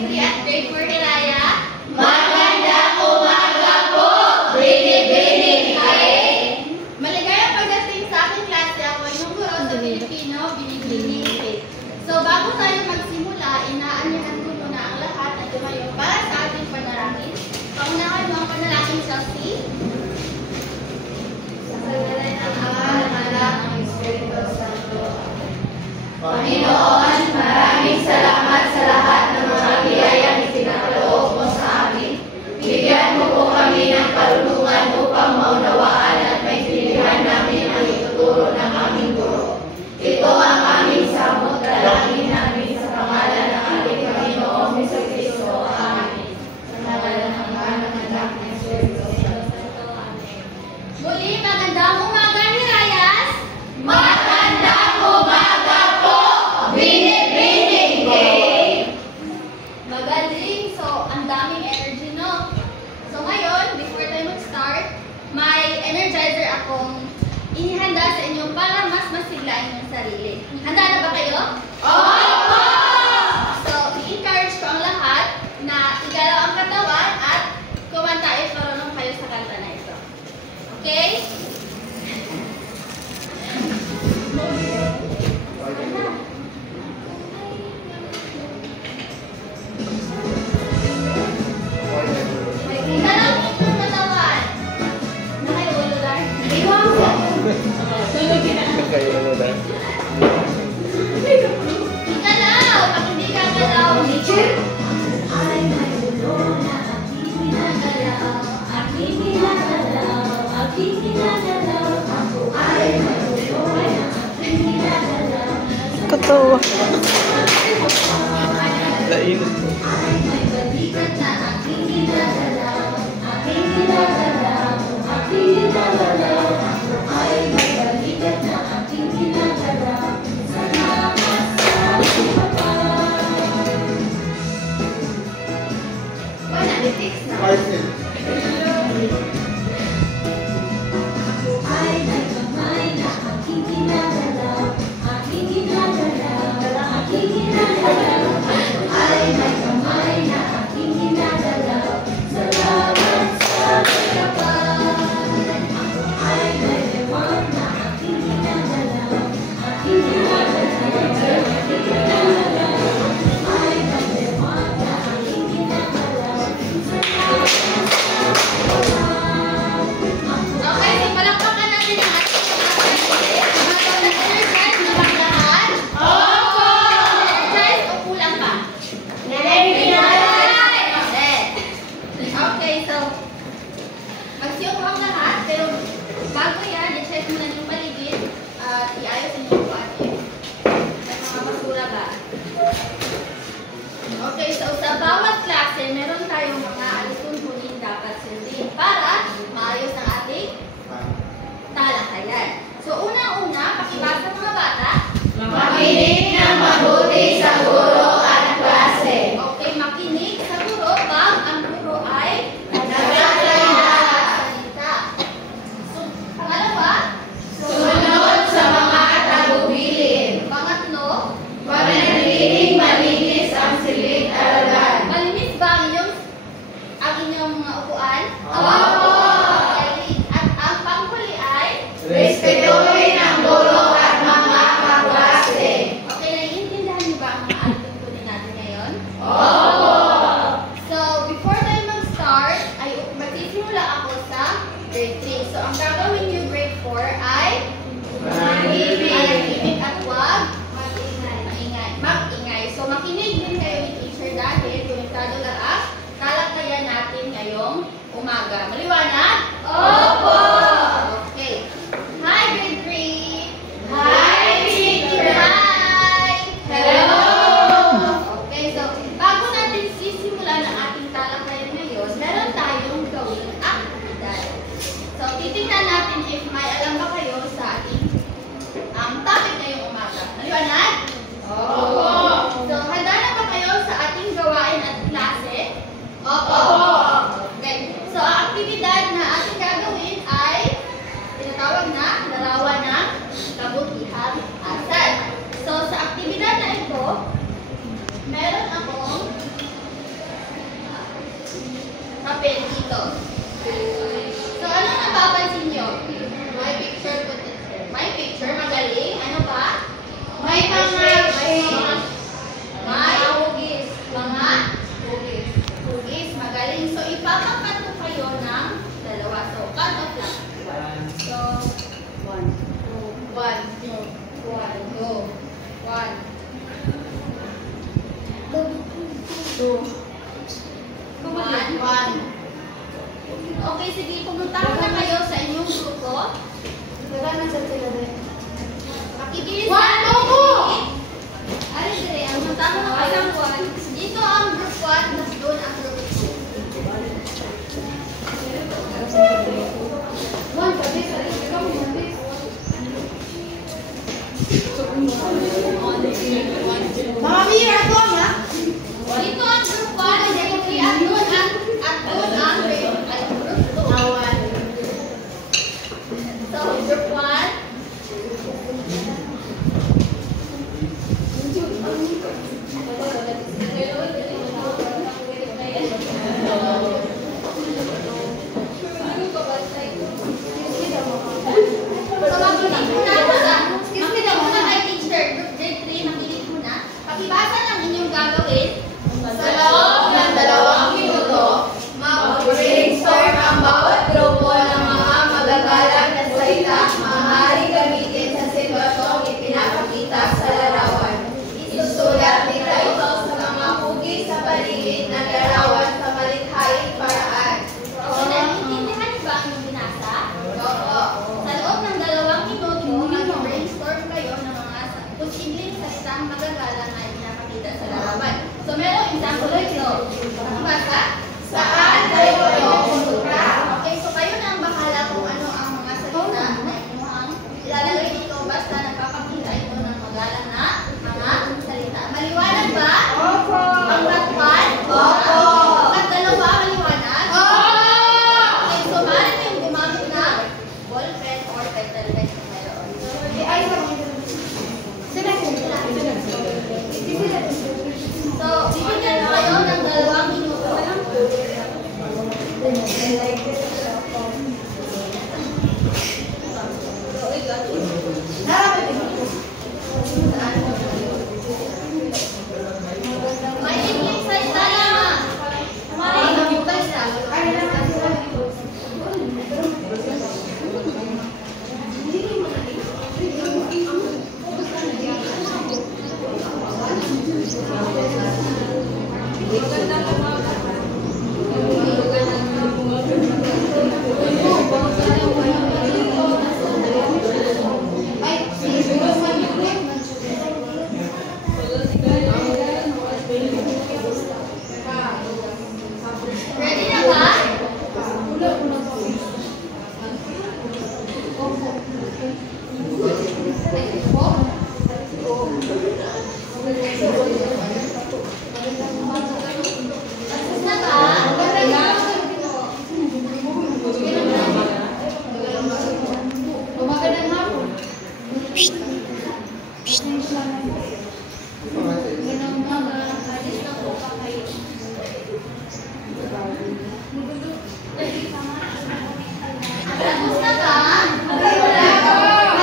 grade 3 at grade 4 Hiraya. Magandang umaga po, Bini-Bini! Maligayang pagdating sa aking klase. Ako ay yung guro sa Filipino, Bini-Bini. So bago tayo magsimula, inaanyahan ko muna ang lahat na tumayo para sa ating panalangin. Paunahan mo ang panalangin, Chelsea. Sa ngalan ng Ama, ng Anak, ng Espiritu Santo. Panginoon, maraming salamat sa lahat ng mga biyayang isinaloob mo sa amin. Bigyan mo po kami ng karunungan upang maunawaan at maintindihan namin ang ituturo ng aming guro. Ito ang aming samot, dalangin namin sa pangalan ng ating Panginoong Jesucristo. Amen. Sa ngalan ng Ama, ng Anak, ng Espiritu Santo. Amen. Muli, magandang umaga, Hirayas! Magandang umaga po, Bini-Bini! Magaling! So, ang daming energy, no? So, ngayon, before tayo mag-start, may energizer akong inihanda sa inyo para mas masiglain yung sarili. Handa na ba kayo? Opo! So, i-encourage ko ang lahat na igalaw ang katawan at kumanta if marunong kayo sa kanta na ito. Okay? Igalaw ang katawan. Nakaiulodar. Igalaw! Pag hindi ka galaw, teacher. Ay, may ulo na aking ginagalaw, aking ginagalaw, aking ginagalaw. Ako ay may ulo na aking ginagalaw. Katawa. Ay, may balikat na aking ginagalaw, aking ginagalaw, aking ginagalaw. Ako ay may balikat na aking ginagalaw. Salamat sa Papa. Analytics na. Ako ay may kamay na aking ginagalaw, aking ginagalaw, aking ginagalaw. Ako ay may kamay na aking ginagalaw. Salamat sa Panginoon. Ako ay may lewang na aking ginagalaw, aking ginagalaw, aking ginagalaw. Ako ay may lewang na aking ginagalaw. Salamat sa Panginoon. Okay, so palakpakan natin ang ating mga na-energize na bang lahat? Opo! Energize o kulang pa? Okay, so magsiyok mo ang lahat, pero bago yan, i-check mo na yung paligid at iayos niyo yung ating at mga basura ba. Okay, so sa bawat klase, meron tayong mga alituntunin dapat sundin para maayos ang ating talakayan. So una-una, pakibasa mga bata. Makinig ng mabuti sa guro at klase. Okay, makinig sa guro pag ang guro ay Nagsasalita. So, pangalawa, Sumunod sa mga tagubilin. pangatlo, Manatiling malinis ang silid-aralan. malinis ba ang inyong mga upuan? Opo! Okay, at ang panghuli ay Respetuhin ang guro at mga kaklase. okay, naiintindihan niyo ba ang mga alituntunin natin ngayon? Opo! So, before tayo mag-start, ay magsisimula ako sa grade 3. So, ang gagawin niyo grade 4 ay manahimik at huwag mag-ingay. So, makinig din kayo ni teacher dahil konektado lahat. Talakayan natin ngayong umaga. Maliwanag? Opo! Okay. Hi, grade 3! Hi, teacher! Hi! Hello! Okay, so bago natin sisimulan ang ating talakayan ngayon, meron tayong gawing aktibidad. So, titignan natin if may alam ba kayo sa ating topic ngayong umaga. Maliwanag? Opo! So, handa na ba kayo sa ating gawain at klase? Opo! Okay. So, ang aktibidad minuto. So, ano napapansin nyo? My picture po, teacher. My picture, magaling. Ano pa? May hugis. Magaling. So, ipapakat ko kayo ng dalawa. So, cut off lang. So, 1, 2, 1. Okay, sige. Pumunta na kayo sa inyong grupo. Pakibilis na. Alis dire. Pumunta na kayo. Dito ang group 1, tapos doon ang group 2. Mama, Mira, ako ha? Dito ang group 1, at doon ang group 2. So, group 1. Pakibasa ng inyong gagawin. Sa loob ng 2 minuto, mag-brainstorm ang bawat grupo ng mga magagalang na salita maaaring gamitin sa sitwasyong ipinapakita sa larawan. Isusulat nila ito sa mga hugis sa paligid ng larawan sa malikhaing paraan. Naiintindihan ba ang binasa? Oo. Sa loob ng 2 minuto, mag-brainstorm kayo ng mga posibleng salitang magagalang na ipinapakita sa larawan. So, merong example ito. Basa? Saan kayo pupunta? Okay, so kayo na ang bahala kung ano ang mga salita na inyong ilalagay dito basta nagpapakita ito ng magalang na mga salita. Maliwanag ba? Opo. Pangkat-1? Opo. Pangkat-2, maliwanag? Okay, so maaari kayong gumamit ng ballpen or pencil pen kung meron. So, bibigyan na kayo ng 2 minuto. May ikling salita lamang. Ready na ba? Tapos na ba? Magandang hapon. Alis na po pa kayo. Tapos na ba?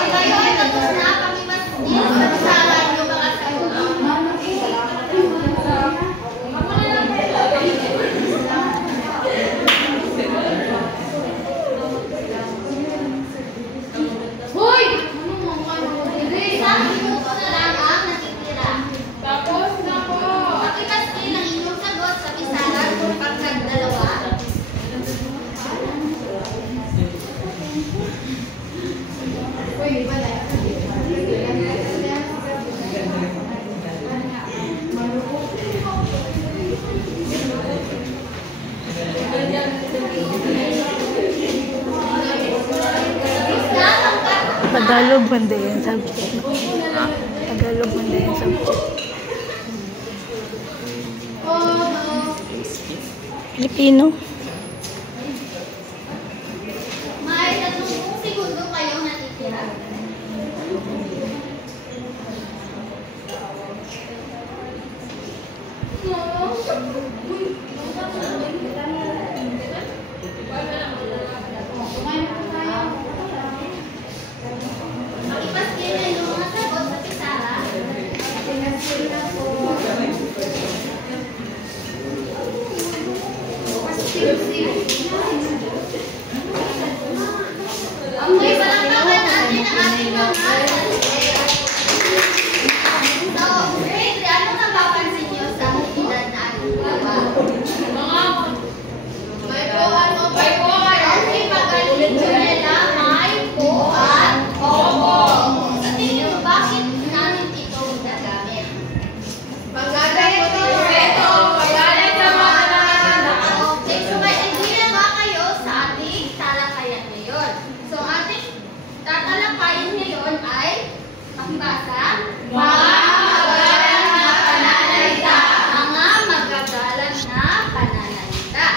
Kayo ay tapos na. Pakimasalan yung mga sagot. Hoy! Isang minuto na lang ang natitira. Tapos na po. Pakipasin ang inyong sagot sa pisahan kung pagkag-2. Uy, wala. Tagalog banda yan subject. Tagalog banda yan subject. Filipino. May 30 segundo kayong natitira. Okay, palakpakan natin ang ating mga salita. So, grade 3, ano napapansin niyo sa aktibidad na ating gawa? May po, ano? May po, ano? Okay, magaling nyo nila. May po at opo. Sa tingin niyo, bakit namin ito nagamit? Paggagamit ito. Paggagamit sa mga okay, so may idea ba kayo sa ating talakayan ngayon? So, ating tatalakayin ngayon ay pakibasa. Mga magagalang na pananalita. Mga magagalang na pananalita.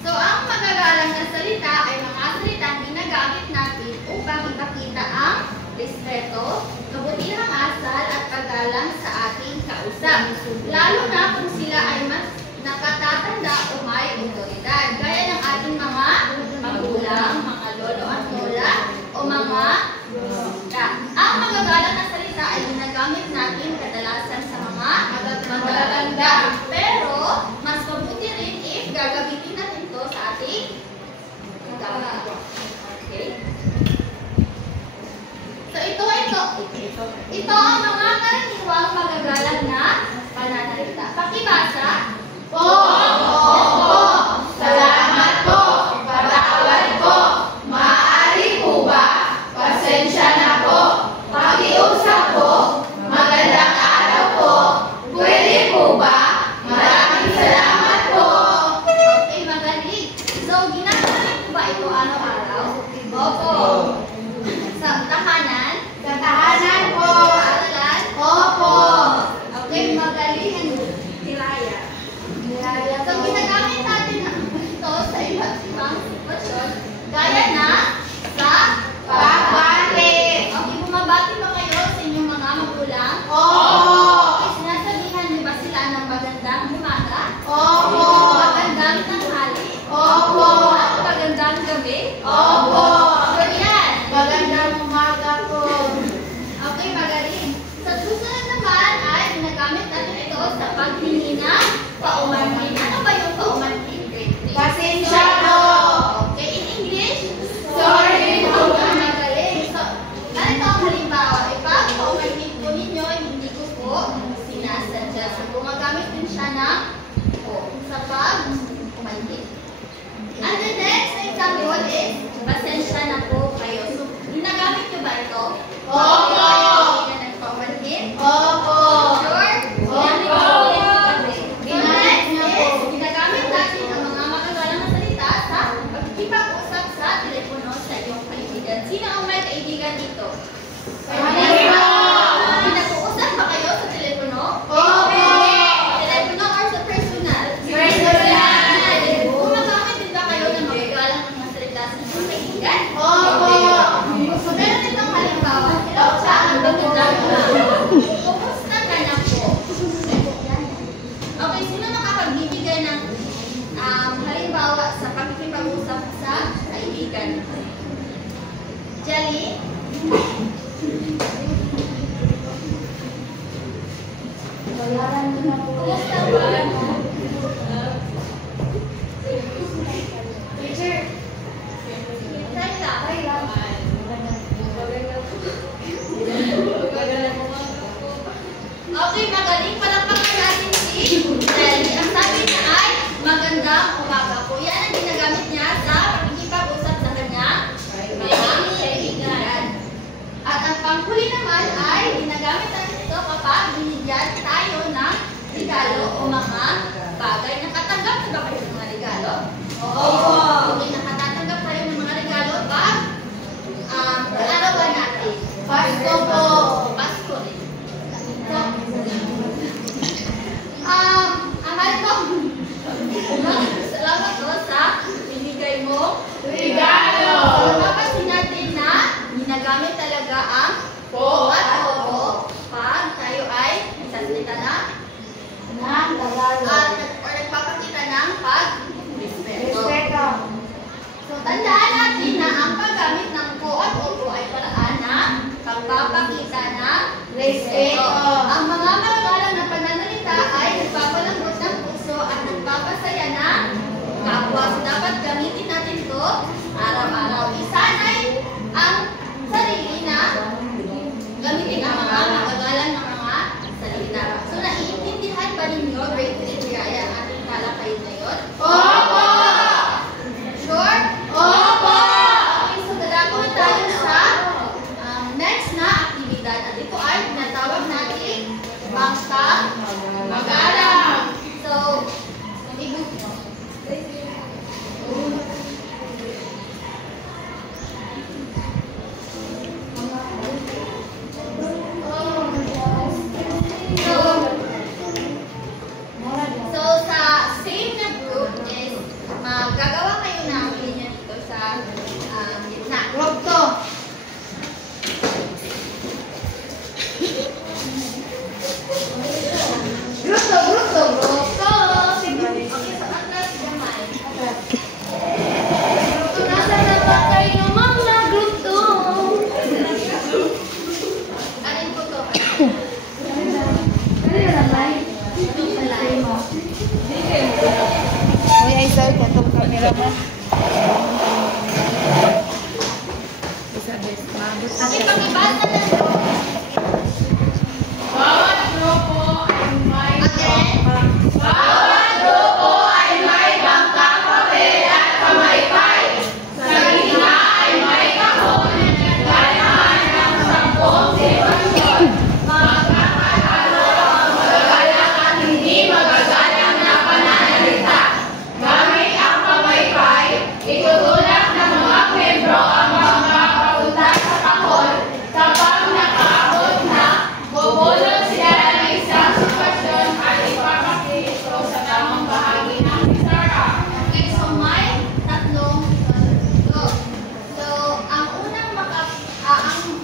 So, ang magagalang na salita ay mga salitang ginagamit natin upang ipakita ang respeto, kabutihang asal at paggalang sa ating kausap. Lalo na kung sila ay mas nakatatanda o may otoridad. Gaya ng ating mga magulang, mga lolo at lola o mga bisita. Ang magagalang na salita ay ginagamit natin kadalasan sa mga matatanda. Pero, mas mabuti rin if gagamitin natin ito sa ating gawa. Okay? So, ito ang mga karaniwang magagalang na pananalita. Pakibasa. Po. Salamat po. Patawad po. Maaari po ba? Pasensya na po. Pakiusap po. Magandang araw po. Pwede po ba? Maraming salamat po. Okay, magaling. So, ginagamit po ba ito araw-araw? Opo. Sa tahanan? Sa tahanan po. Aralan? Opo. Okay, magaling. Tiraya. So, ginagamit natin ito sa iba't ibang sitwasyon. Gaya na sa Pagbati. Okay, bumabati ba kayo sa inyong mga magulang? Opo. Okay, sinasabihan niyo ba sila ng magandang umaga? Opo. Magandang tanghali? Opo. At magandang gabi? Opo. So, yan. Magandang umaga po. Okay, magaling. Sa susunod naman ay ginagamit natin ito sa paghingi ng paumanhin. Ano ba yung paumanhin? Grade 3. Pasensya po. Okay, in English? Sorry po. Okay, magaling. So, ganito ang halimbawa. Ipag paumanhin po ninyo, hindi ko po sinasadya. So, gumagamit din siya ng po sa pag-umanhin. And the next example is, pasensya na po kayo. So, ginagamit nyo ba ito? Opo. Hindi na nagpaumanhin? Opo. Sure? Opo. So, next is, ginagamit natin ang mga magagalang na salita sa pagkikipag-usap sa telepono sa iyong kaibigan. Sino ang may kaibigan dito? Kaibigan. Pinag-uusap ba kayo sa telepono? Opo. Telepono or sa personal? Personal. Gumagamit din ba kayo ng magagalang na salita sa inyong kaibigan? Opo. So, meron itong halimbawa. Hello, sa ang magandang kumusta ka na po? Okay, sino makapagbibigay ng halimbawa sa pagkikipag-usap sa kaibigan? Jali? Kumusta ba? Teacher. Okay, magaling. Palakpakan natin si Nelly. Ang sabi niya ay magandang umaga po. Yan ang ginagamit niya sa pagkikipag-usap sa kanyang mga kaibigan. At ang panghuli naman ay ginagamit natin ito kapag binigyan tayo ng regalo o mga bagay. Nakatanggap na ba kayo ng mga regalo? Oo. Okay, nakatatanggap tayo ng mga regalo pag arawan natin. Pasko po. Pasko rin. Mahal ko. Salamat po sa binigay mo. Regalo. So, napapansin natin na ginagamit talaga ang po at opo pag tayo ay nagsasalita na or nagpapakita ng pag-respeto. Respeto. So, tandaan natin na ang paggamit ng po at opo ay paraan ng pagpapakita ng Respeto. Ang mga magalang na pananalita ay nagpapalambot ng puso at nagpapasaya ng kapwa. So, dapat gamitin natin ito araw-araw. Isanay ang sarili na gamitin ang mga magagalang na mga salita. So, naiintindihan ba ninyo, grade 3 kaya ang ating talakayin ngayon? Opo! Sure? Opo! Okay, so dadako na tayo sa next na aktibidad. At ito ay tinatawag natin bangka magalang. So, So, sa same na group is magagawa kayo ng linya dito sa gitna. Group to. Group to, group to, group to. Okay, so atlas gamay. Nasa na ba kayo mga group to? Alin po to? Ano na lang? Uy, ay sir, katong camera mo. Isa best, maabot na Okay, siya. pakibasa na ito. Bawat grupo ay may Again. Bawat grupo ay may bangkang papel at kamaypay. Sa gitna ay may kahon na ganahan ng 10 sitwasyon. Magkakatalo ang magagalang at hindi magagalang na pananalita. Gamit ang kamaypay, itutulak ng mga membro ang bangka papunta sa kahon. Kapag nakaabot na, bubulot sila ng isang sitwasyon at ipapakita sa tamang bahagi ng pizarra. Okay, so may tatlong ito. So, ang unang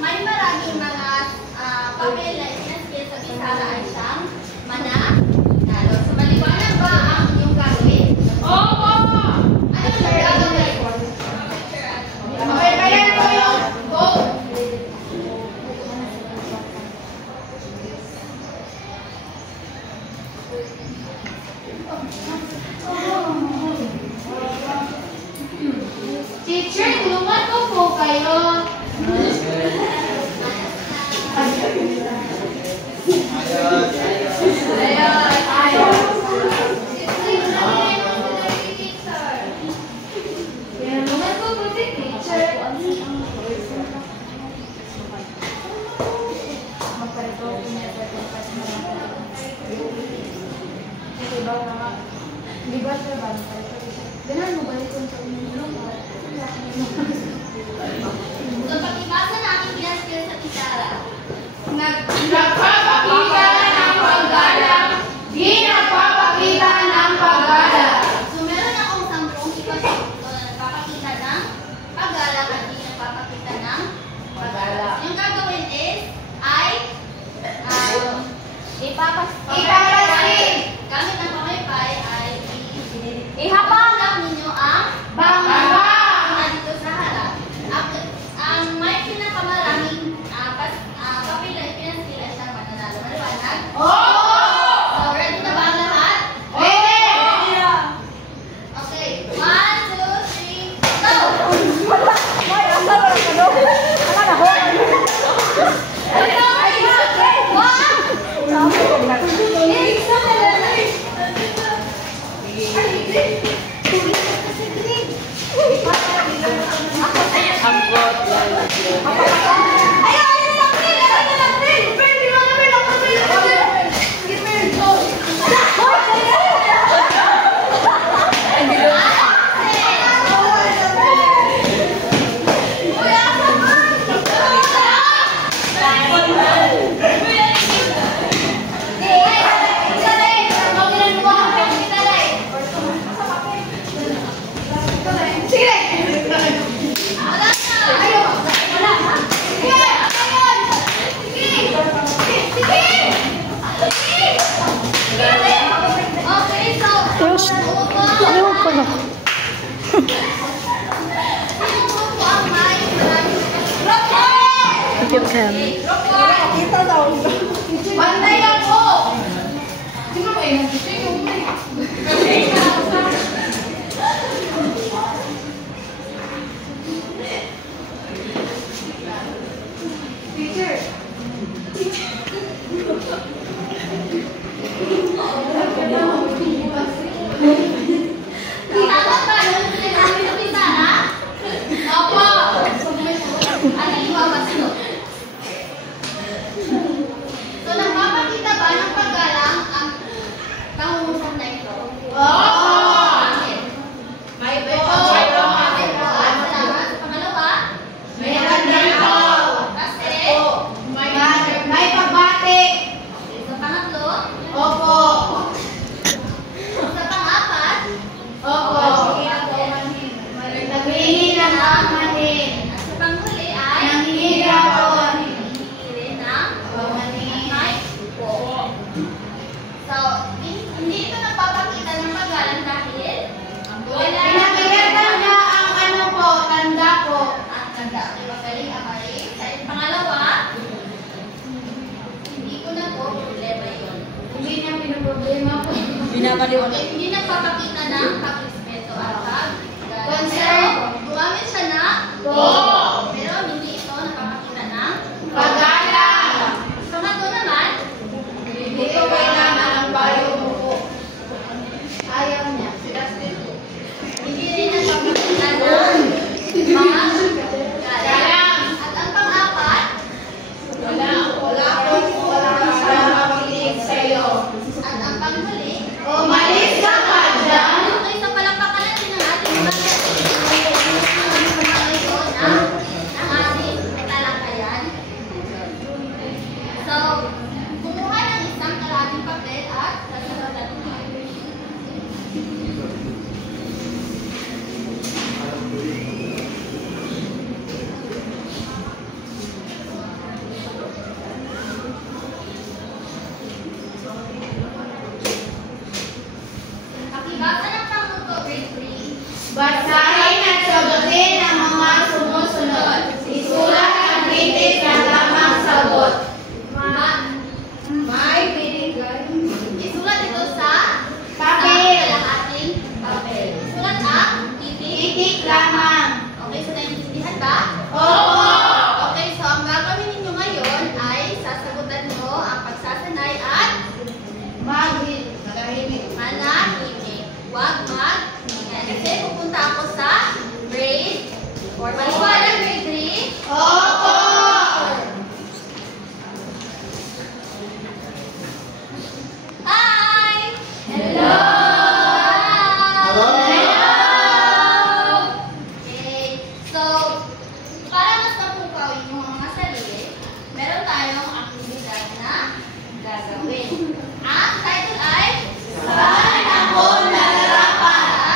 may maraming mga papel na isinaskil sa bisara ay siyang mananalo. So, maliwanag ba ang inyong gagawin? Opo! Ano yung gagawin? Okay, kaya ko yung go! Teacher, tulungan ko po kayo. Tulungan ko po si teacher. So, pakibasa na aking pinaskil sa bisara. Nagpapakita ng paggalang, di nagpapakita ng paggalang. So, meron akong 10 sitwasyon dito na nagpapakita ng paggalang at hindi nagpapakita ng paggalang. Yung gagawin is, Ipapasin. gamit ng pamaypay ay Ihapang lang ninyo ang bangka. na dito sa harap. Ang may pinakamaraming papel na ipinaskila siya mananalo. Okay. Kita daw. Pantay ako! Sino ba yun? Teacher. Tama ba? Napita na? Opo! Ano yung babas ko? So, nagpapakita ba ng paggalang ang pangungusap na ito? Oo! Bakit? May May po. salamat. Pangalawa? May nagandito. Kasi? May pagbati. Okay, sa pangatlo? Opo. Sa pangapat? Opo. Naghihingi ng pamanin. At sa panghuli ay? Nanghihirapon. Nangihingi rin ng Pamanin. may po. So, hindi ito nagpapakita ng paggalang dahil wala Pinakilala niya ang ano po, tanda po. at tanda. Okay, magaling ang Marie. At pangalawa, hindi ko na po problema yun. Hindi niya pinaproblema po. Okay, hindi nagpapakita ng pag-respeto at pag-galang. Concern. Pero, gumamit siya na Po. pero hindi ito nagpapakita ng Paggalang. pangatlo naman, Hindi ko kailangan ang payo mo po. ayaw niya. Hindi rin nagpapakita ng pag-galang. At ang pang-apat, Wala makikinig sa'yo. at ang panghuli, Umalis ka pa dyan. okay, so palakpakan natin ang ating mga ng ating talakayan. So, kumuha ng isang kalahating papel at sasagutan mo. Pakibasa ng pangmuto, grade 3. Basahin at sagutin ang mga sumusunod. Isulat ang titik ng tamang sagot. May binigay. Isulat ito sa Papel. kalahating papel. Isulat ang titik. Titik lamang. Okay, so naiintindihan ba? Opo. Okay, so ang gagawin ninyo ngayon ay sasagutan nyo ang pagsasanay at Manahimik. manahimik. Huwag mag-ingay. Kasi pupunta ako sa grade 4. Maliwanag grade 3. Opo. Hi! Hello. Hello! Okay, so para mas mapupawin mo ang mga sarili, meron tayong aktibidad na gagawin. Ang title ay Saan ako nararapat?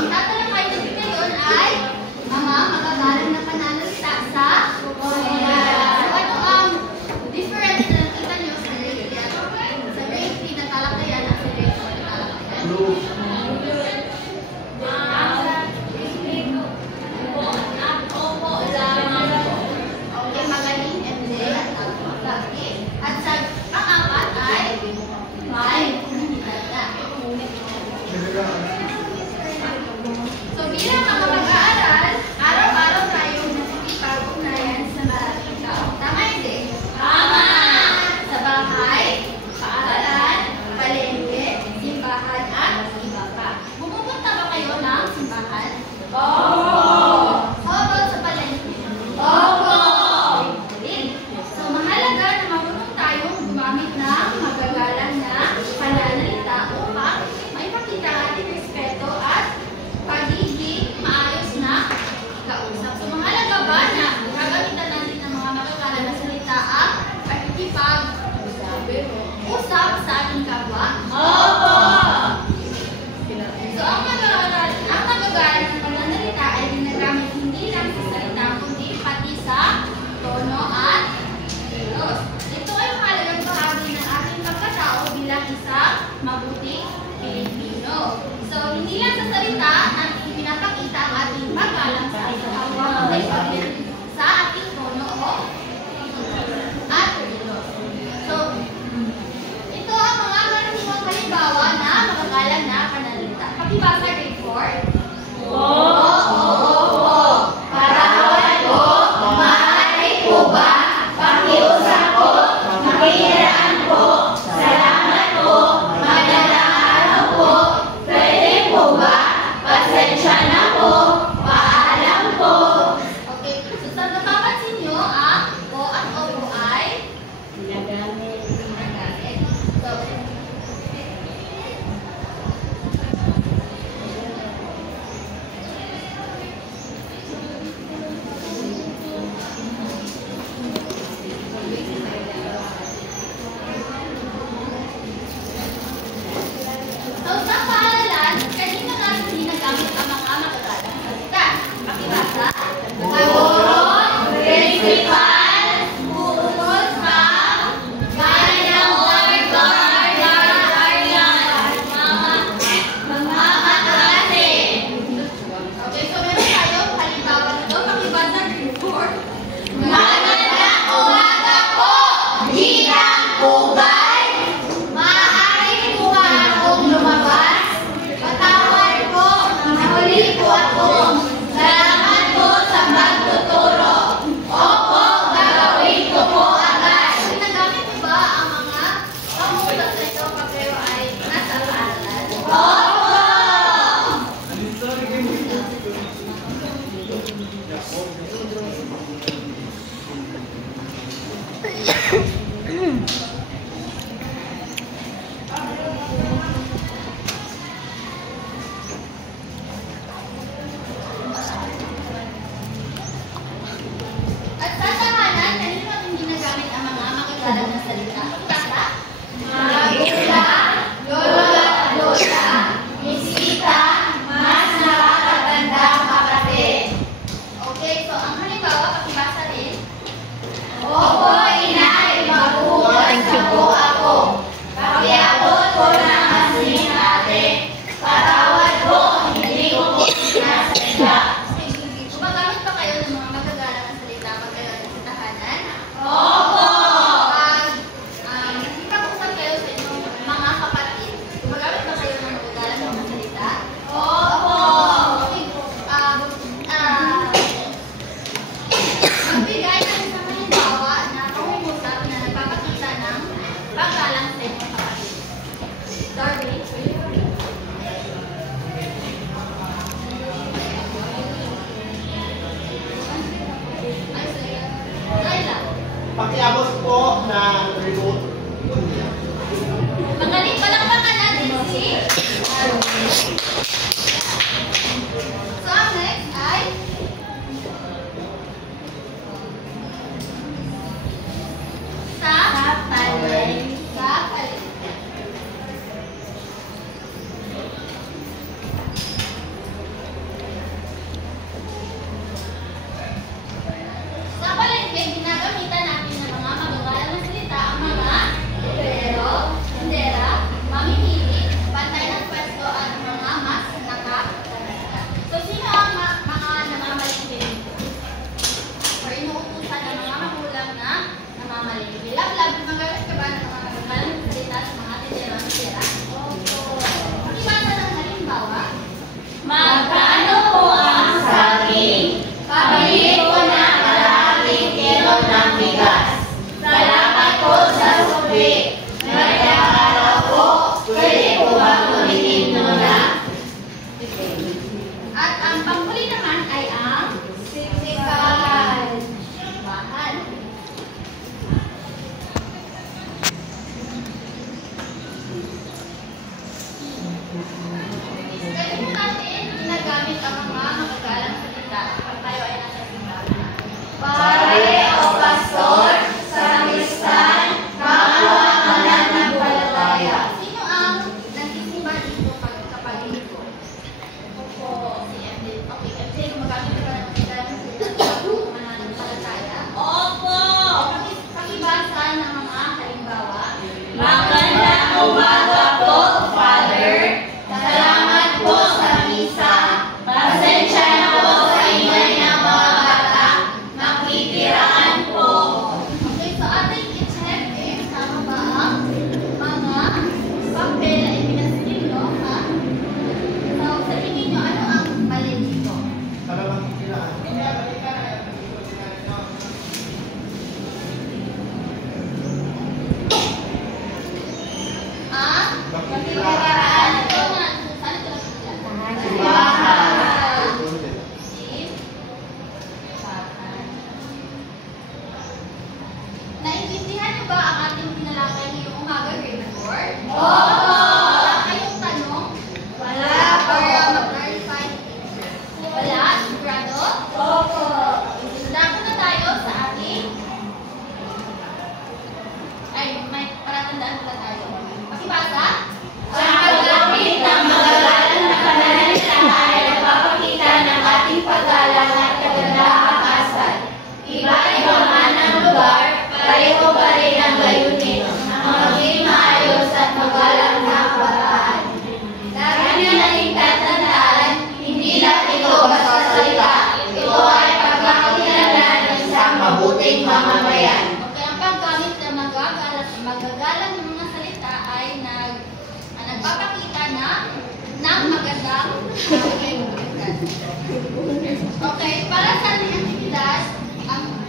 ang tatalakay natin ngayon ay mga magagalang na pananalita sa formula. So, ano ang difference na nakita nyo sa grade 3? Sa grade 3 na talakayan at sa grade 4 na talakayan? Okay, magaling, MJ, at lagi. At sa pang-apat ay may hinihanda. So, bilang mga mag-aaral, araw-araw tayong nakikipag-ugnayan sa maraming tao. Tama, hindi? Tama! Sa bahay, paaralan, palengke, simbahan, at iba pa. Pumupunta ba kayo ng simbahan? Oo! How about sa palengke? Opo! So, mahalaga na marunong tayong gumamit ng magagalang na pananalita upang maipakita ang ating respeto at pagiging maayos na kausap. So, mahalaga ba na gagamitan natin ng mga magagalang na salita ang pakikipag-usap sa ating kapwa? Opo! So, ang magagalang na pananalita ay ginagamit hindi lang sa salita, kundi pati sa tono at kilos. Ito ay mahalagang bahagi ng ating pagkatao bilang isang mabuting Pilipino. So, hindi lang sa salita natin pinapakita ang ating paggalang sa ating kapwa, kundi pati sa ating tono at kilos. So, ito ang mga karaniwang halimbawa na magagalang na pananalita. Pakibasa grade 4. Parawan po, maaari po ba? Pakiusap po, makikiraan po, salamat po, magandang araw po, pwede po ba? Pasensya na po, paalam po. Okay, so sa napapansin nyo, ang po at opo ay ginagamit. So, so sa paaralan, kanina natin ginagamit ang mga magagalang salita. Pakibasa. Principal, Pupunod sa kanyang mga klase. Okay, so meron tayong halimbawa nito. Pakibasa grade 4. Magandang umaga po, Ginang Pugay. Maaari po ba akong lumabas? Patawad po, nahuli po ako. Salamat po sa pagtuturo. Opo, gagawin ko po agad. Ginagamit mo ba ang mga pangungusap na ito pag kayo ay nasa paaralan? Opo! At sa tahanan, kanino natin ginagamit ang mga magagalang na salita? Pakibasa. Magulang, lola at lola, bisita, mas nakakatandang kapatid. Okay, so ang halimbawa, pakibasa rin. Opo, inay, maghugas na po ako. Pakiabot po ng asin natin. Patawad po, hindi ko po sinasadya. Gumagamit ba kayo ng mga magagalang na salita pag kayo ay sa tahanan? Opo! Pag nakipag-usap kayo sa inyong mga kapatid, gumagamit ba kayo ng magagalang na salita? Opo! Okay, magbigay ng isang halimbawa na pangungusap na nagpapakita ng paggalang sa inyong kapatid. Darby? Laila? Pakiabot po ng remote. Magaling palakpakan natin si So, ang next ay sa palengke. Sa palengke. Okay, para sa ating aktibidad, ang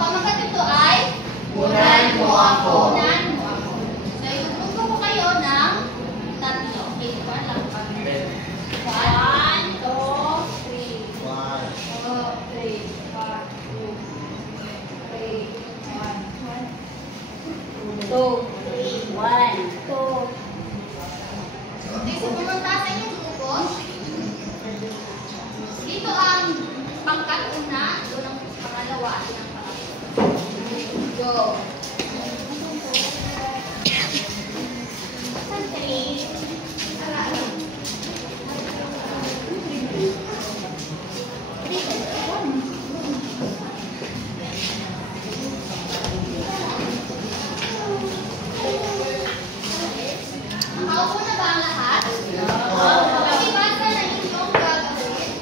pamagat ito ay Unan mo ako. Unan mo ako. So, ituturo ko kayo ng tatlo. Okay, one lang pa. 1, 2, 3. 2. Okay, so pumunta sa inyong grupo. Dito ang pangkat una, doon ang pangalawa, at ang pangatlo. Go! Nakaupo na ba ang lahat? Pakibasa na inyong gagawin.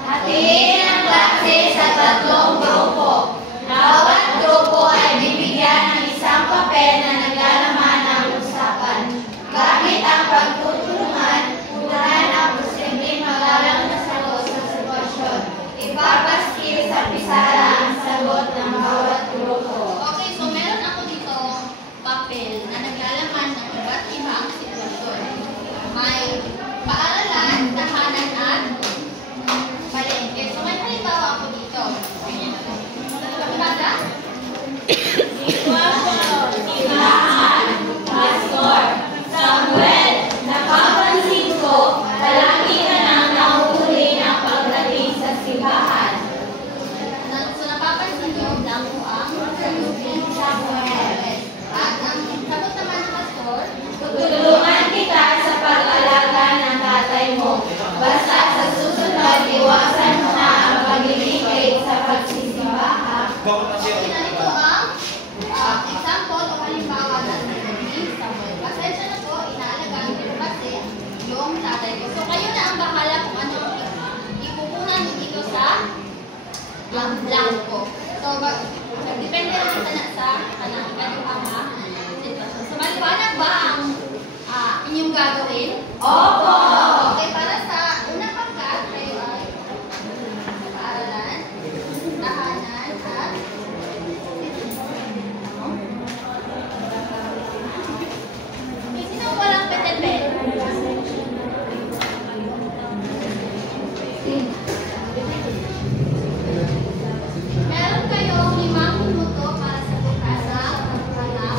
Hatiin ang klase sa tatlong grupo. Bawat grupo ay bibigyan ng isang papel na naglalaman ng usapan. Gamit ang pagtutulungan, unahan ang posibleng magalang na sagot sa sitwasyon. Ipapaskil sa pisara ang sagot ng bawat grupo. Okay, so meron ako dito papel na naglalaman ng iba't ibang sitwasyon. May paaralan, tahanan at palengke. So may halimbawa ako dito. Pakibasa? Pastor, Samuel, napapansin ko, palagi ka nang nahuhuli ng pagdating sa simbahan. So napapansin nyo, lang po ang Samuel. At ang sagot naman ng pastor, Tutulungan kita sa pag-alaga ng tatay mo. Basta sa susunod, iwasan mo na ang paglilikid sa pagsisimbahan. ito ang example o halimbawa ng ni Samuel. Pasensya na po, inaalagaan ko kasi yung tatay ko. So kayo na ang bahala kung ano ang ipupunan dito sa blanco. So, depende naman sa kanang ama sitwasyon. So, maliwanag ba ang inyong gagawin? Opo! Okay, para sa unang pangkat, kayo ay paaralan, tahanan, at okay, sino walang pen? Meron kayong 5 minuto para sa pagkasa ng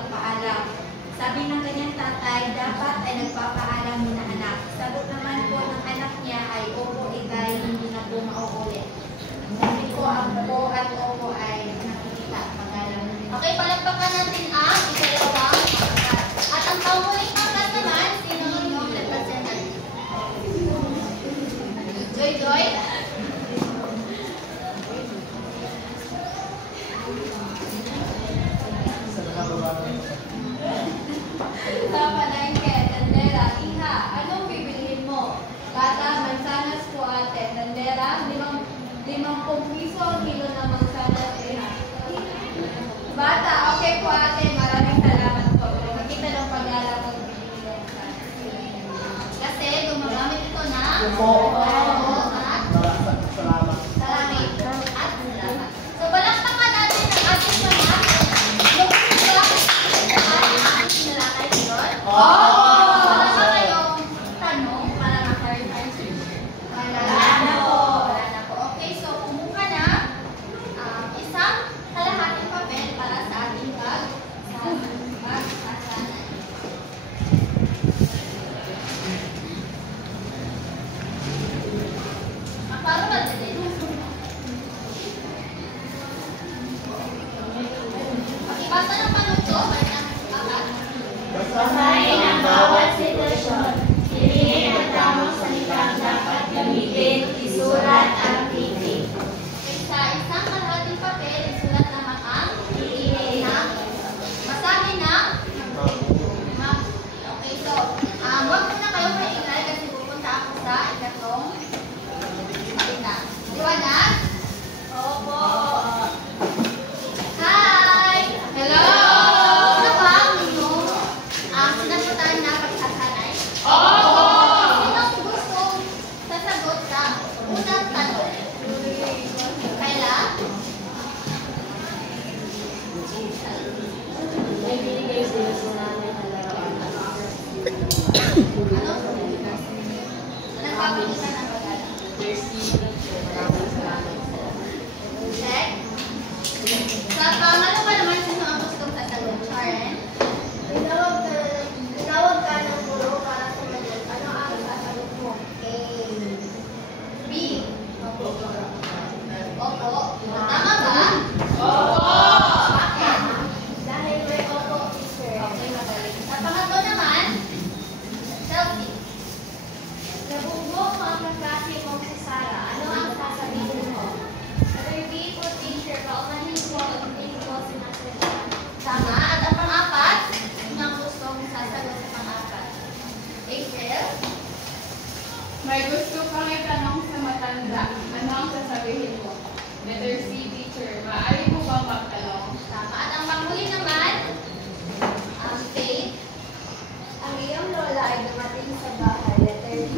magpaalam. Sabi ng kanyang tatay, dapat ay nagpapaalam muna anak. Sagot naman po ng anak niya ay, opo, ikay, hindi na po mauulit. Sabi ko, ang po at opo ay nakikita, pag-alam. Okay, palagpakan natin ang ikalawang pangkat. At ang panguling pangkat naman, sino ang inyong representative? Joy Joy? Sa palengke, tendera, iha, anong bibilihin mo? Bata, mansanas po ate. Tendera, 50 piso ang kilo ng mansanas, iha. Bata, okay po ate, maraming salamat po. Nakita ng pag-alapag binili. Kasi gumagamit ito na Opo. at Salamat. salamat. At salamat. So, balakpakan natin ang ating mga sinalakay yun. Wala ba kayong tanong para ma-clarify? Wala na po. Wala na po. Okay, so kumuha na isang kalahating papel para sa ating pagsasanay. Paano ba din? Pakibasa ng panuto, balik ang apat. Basahin ang bawat sitwasyon. Piliin ang tamang salitang dapat gamitin, isulat ang titik. Sa isang kalahating papel, isulat naman ang iingay na masabi ng map. Okay, so, huwag muna kayong maingay kasi pupunta ako sa ikatlong salita. Liwanag? Opo. Hi! Hello! Ano ba ang inyong sinagutan na pagsasanay? Opo! Sinong gustong sasagot sa unang tanong? Kayla? May binigay sila sa namin na laruan. Ano? Nagpapakita ng pag-alam. Check. Sa pangalo pa naman, sino ang gustong sasagot? Sharon? Tinawag ka ng guro para sumagot. Ano ang sasagot mo? A. B. Opo. Tama ba? Bakit? Dahil may opo, teacher. Okay, magaling. Sa pangatlo naman, Chelsea. Nabunggo mo ang kaklase mong si Sarah. Ano ang sasabihin mo? Letter B po, teacher. Paunahin po, hindi po sinasagot. Tama. At ang pang-apat, sino ang gustong sasagot sa pang-apat? April? May gusto kang itanong sa matanda. Ano ang sasabihin mo? Letter C, teacher. Maaari mo bang magtanong? Tama. At ang panghuli naman, Faith. Ang iyong lola ay dumating sa bahay. Letter D.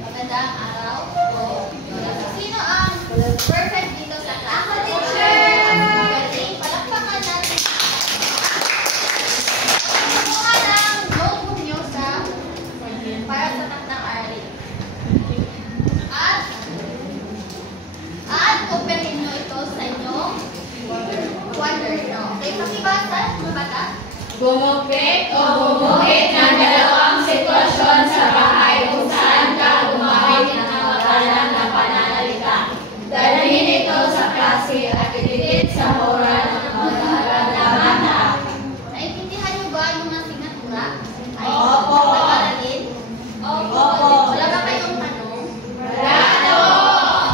Magandang araw po. So, sino ang perfect dito sa class? Ako, teacher! Magaling. Palakpakan natin. Kumuha ng notebook nyo para sa taktang aralin. At openin nyo ito sa inyong quaderno. Okay, pakibasa, mga bata. Gumupit o gumuhit ng dalawang sitwasyon sa bahay kung saan ka gumamit ng magalang na pananalita. Dalhin ito sa klase at idikit sa oral ng mag-aaral na bata. Naintindihan nyo ba yung mga signatura? Ay, Opo. pag-aralin? Opo. Wala ba kayong tanong? Wala no!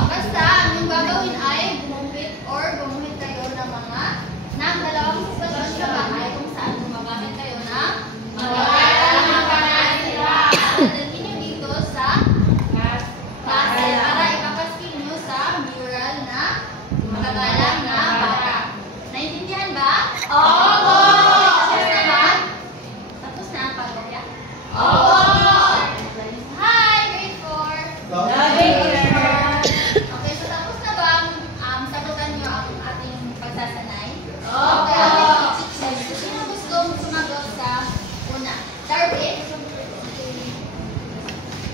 Basta, ang yung gagawin ay gumuhit or gumuhit kayo ng dalawang sitwasyon sa bahay kung saan gumagamit kayo ng Mag-aaral ng pananalita. Dalhin nyo dito sa klase para ipapaskin nyo sa mural na magagalang na bata. Naintindihan ba? Opo! Tapos na ba? Tapos na ang pagkakya? Opo! Hi, grade 4. Okay, so tapos na bang sagutan nyo ang ating pagsasanay? Opo! Okay, sino gustong sumagot sa una? Darwin?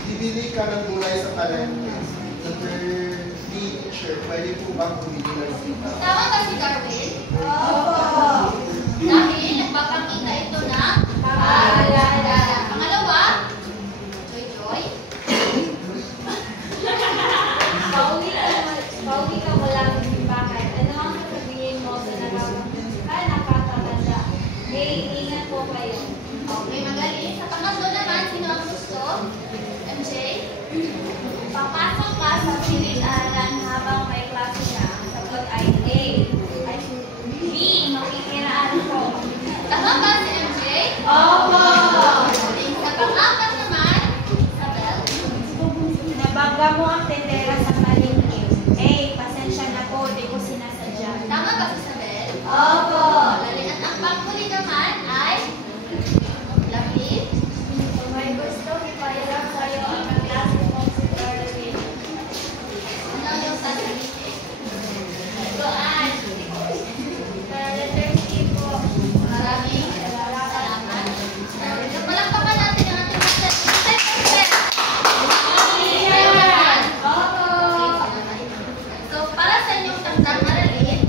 Bibili ka ng gulay sa palengke. Letter B, teacher. Pwede po bang bumili ng sitaw? Tama ba si Darwin? Opo! Dahil, Okay, ingat po kayo. Okay, magaling. Sa pangatlo naman, sino ang gusto? MJ? Papasok ka sa silid-aralan habang may klase ka. Sagot ay A. B. Makikiraan ko. Tama ba si MJ? Opo! Magaling. Sa pang-apat naman, Isabel? Nabangga mo ang tendera sa palengke. A. Pasensya na po, di ko sinasadya. Tama ba si Isabel? Opo! Magaling. At ang panghuli naman ay Lovely? May gusto ipahirap sa'yo ang kaklase mong si Darwin. Ano yung sasabihin? Doan. Sa letter C po. Maraming salamat. Palakpakan natin ang ating master. So, para sa inyong tangtang aralin,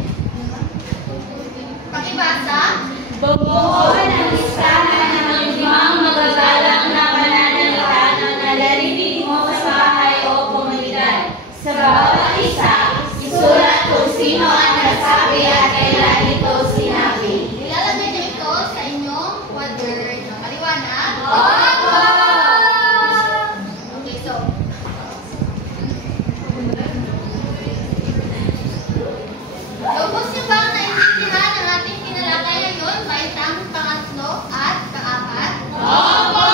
pakibasa. Bumuo ng listahan ng 5 magagalang na pananalita na naririnig mo sa bahay o komunidad. Sa bawat isa, isulat kung sino ang nagsabi at kailan ito sinabi. Ilalagay niyo ito sa inyong quadrant. Maliwanag? Opo! Okay, so. Lubos niyo ba ang naiintindihan ang ating tinalakay ngayon? Baitang pangatlo at pang-apat? Opo!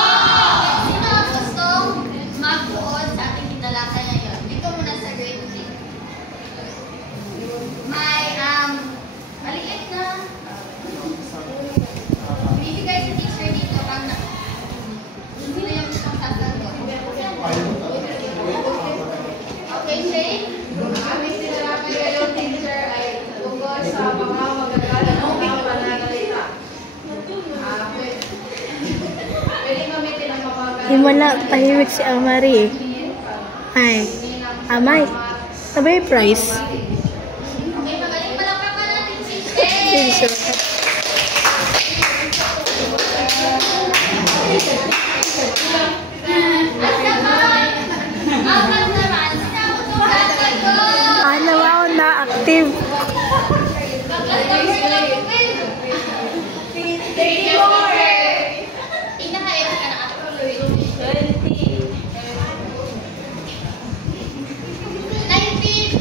Sino ang gustong magbuod sa ating tinalakay ngayon? Dito muna sa grade 3. May, maliit na binibigay sa teacher dito pang na. Sino yung gustong sasagot? Okay, Shane? Aming tinalakay ngayon, teacher, ay tungkol sa mga magagalang na pananalita. Pwede gamitin ang mga Himala, tahimik si Amari eh. Ay, Amay. Sabay price. Okay, magaling palakpakan natin si Sige, Shane. sir. At naman, apat naman, sinabot mo sasagot. Alam ako na active. Mag-number lang po, Will. 34! Tingnan nga, Eva, ka na ako. 20! 19.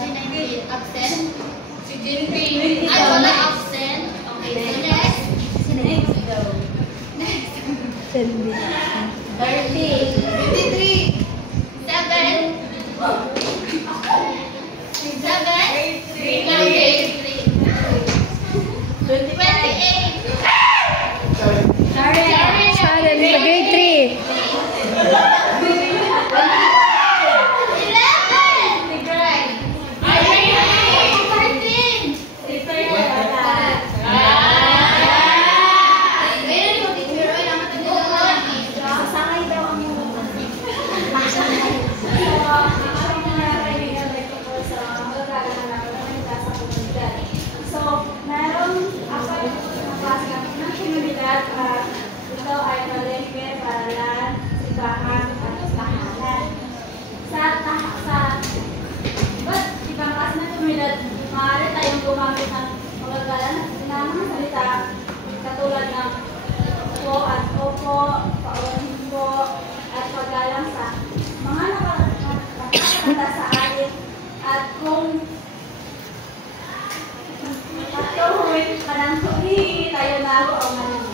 Ay, 19. Absent? si Jinping. Ay, wala absent. Okay, so next. Next daw. Next. 30. 30! 23. 7. 7. 3. 28. Sharon! Sharon, sa grade 3. 11. Tigray! 14. Sasakay daw ang mga Sasakay. So, ang nangyari ay tungkol sa magagalang na pananalita sa komunidad. So, meron apat na klase ng komunidad. Ito ay palengke, paralan, simbahan, at tahanan. Ba't ibang klase ng komunidad, maaari tayong gumamit ng magagalang na mga salita katulad ng po at opo, paunin po, at paggalang sa mga nakakata sa atin at kung huwag panang humingi tayo na ako ang